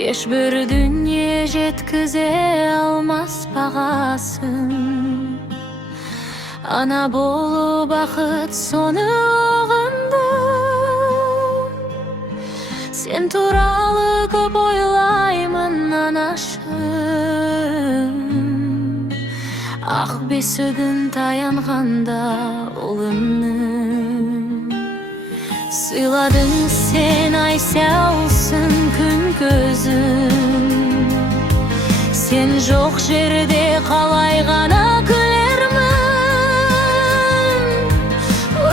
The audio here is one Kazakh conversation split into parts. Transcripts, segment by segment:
Hiçbir dünya жеткізе almaz бағасын. Ana bolu бақыт соны ұғындым. Sen туралы көп ойлаймын анашым. Ақ бесігін таянғанда ұлымның. Сыйладың sen ай сәулсін күн көзім. Sen жоқ жерде қалай ғана күлермін.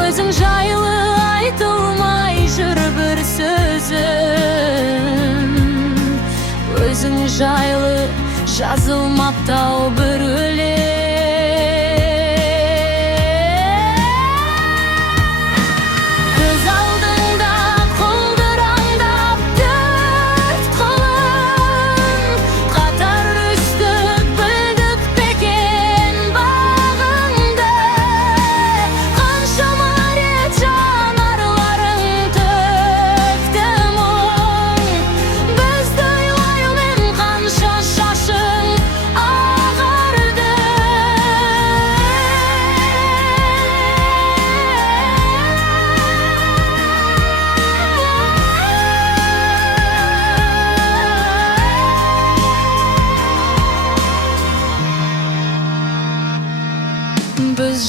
Өзің жайлы айтылмай жүр бір сөзім. Өзің жайлы жазылмаптау бір өлең. Biz